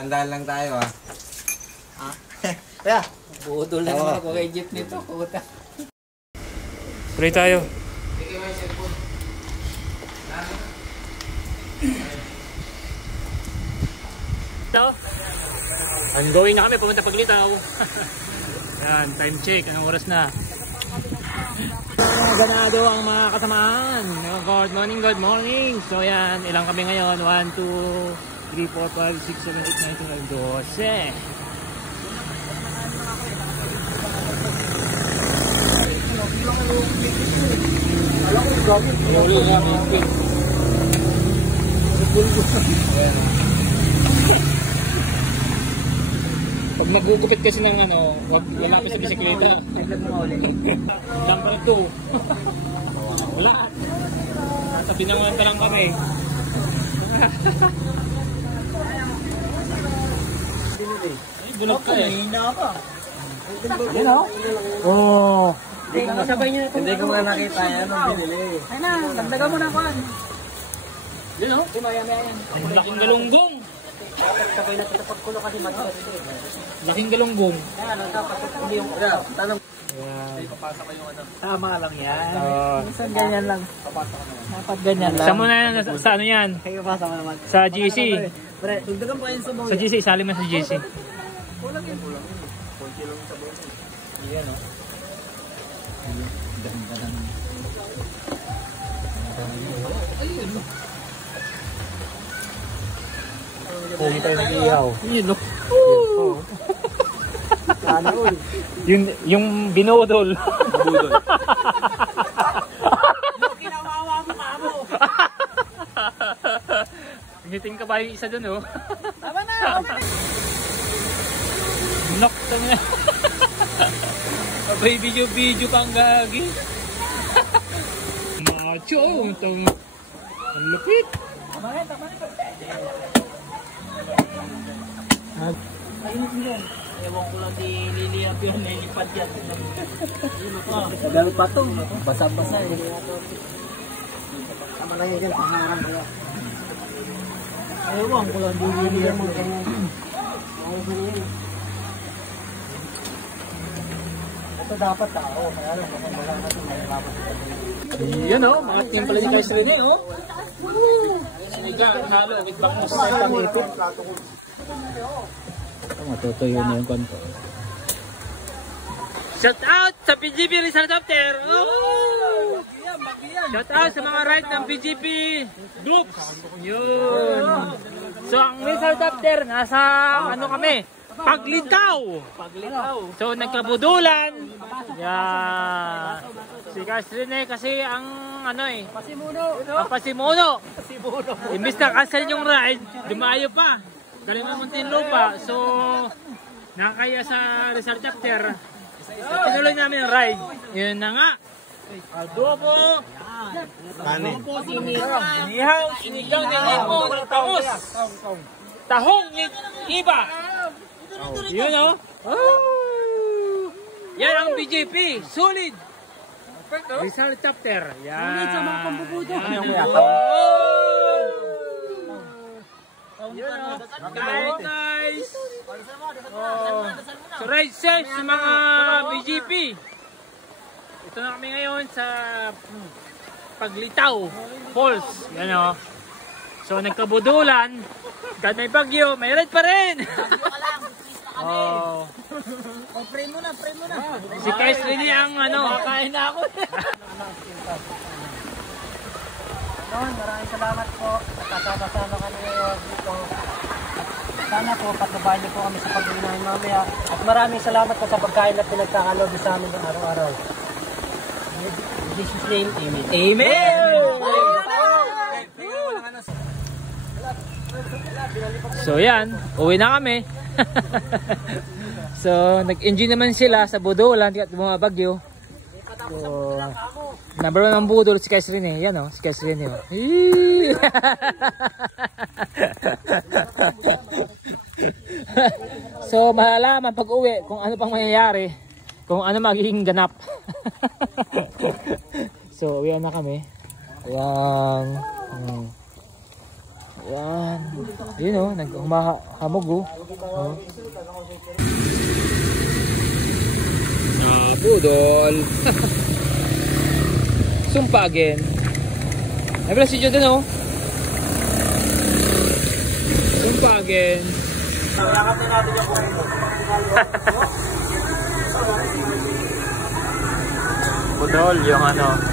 Tandaan lang tayo ah. Kaya, budol na naman ako kay Jeep nito. Pray tayo. Ito. Ongoing na kami, pumunta Paglitaw. Yan, time check. Anong oras na? Ganado ang mga kasamaan. Good morning, good morning. So yan, ilang kami ngayon? 1, 2, 3, 4, 5, 6, 7, 8, 9, 10, 12. Pag nagugupit kasi ng ano, wala pa sa bisikleta. Number 2. Wala. Nasa binanganta lang kami. Ay, bulog ka eh. Hina pa. Yan o? Oo. Hindi ko nga nakita yan ang binili. Ay na, dagdagan mo na kuhan. Yan o? Ang laking galunggong. Dapat sabay na sa pagkulo kasi mataas. Laking galunggong. Kaya ano, dapat hindi yung tanong. Tama lang yan. Minsan ganyan lang. Dapat ganyan lang. Sa mo na yan, sa ano yan? Kayo pa sama naman. Sa GC. Pre, dagdagan pa yun sa mga. Sa GC, isali mo sa GC. Kulang yun. Konti lang sa buhay. Yan o. Kung tayo nag-ihaw. Yun o. Yung binudol. Binudol. Kinawawa mo ka mo. Ngiting ka ba yung isa dun o? Tama na. Knock ka na. Abay video pang gagi. Macho. Ang lupit. Tama na. Ayun yun. Ewan ko lang di liliyap yun. Nilipad yan. Sagal pa to. Basa-basa eh. Tama na yun dyan. Pangarang kaya. Ewan ko lang di liliyap yun. Ito dapat tao. Kaya lang. Wala na ito. Mahirapan ito. Yan o. Mga team pala si Kais Rene o. Sinigang. Halo. With bangus. Pangipit. Matutuyo na yung konto. Shout out sa PGP Resartopter! Oh! Shout out sa mga ride ng PGP groups! Yun! So ang Resartopter, nasa ano kami? Paglitaw! So nagkabudulan. Yeah. Si Kais Rene kasi ang ano eh. Pasimuno! Imbis na cancel yung ride, dumayo pa. Galing ng Muntinlupa. So nakakaya sa Rizal Chapter. Tinuloy namin yung ride. Yun na nga. Adobo. Kanin. Nihaw. Sinigang ni Nipo. Tangos. Tahong iba. Yun o. Yan ang BJP. Solid. Rizal Chapter. Yan. Solid sa mga pambubuto. Kain guys! So ride safe sa mga BGP. Ito na kami ngayon sa Paglitaw Falls. Yan o. So nagkabudulan. Kahit may bagyo, may ride pa rin. Oh. Pray mo na. Si Kais Rene ang ano. Kain na ako. Maraming salamat po at kasama-sama kami ngayon dito. Sana po patubayan niyo po kami sa pag-unahin mamaya. At maraming salamat po sa pagkain na pinagkakalob sa amin ng araw-araw. In Jesus' name, amen. Amen! So yan, uwi na kami. So nag-enjoy naman sila sa budulan at mga bagyo. So, number 1 ang budol si Kais Rene. Yan o, si Kais Rene o. So malalaman pag uwi kung ano pang mangyayari, kung ano magiging ganap. So uwi na kami. Ayan. Ayan. Yun o, naghumahamog o. Oh. Budol. Sumpa again. Ay pala si Joe dun o. Sumpa again. Yakapin natin yung buhay mo. Budol, yung ano.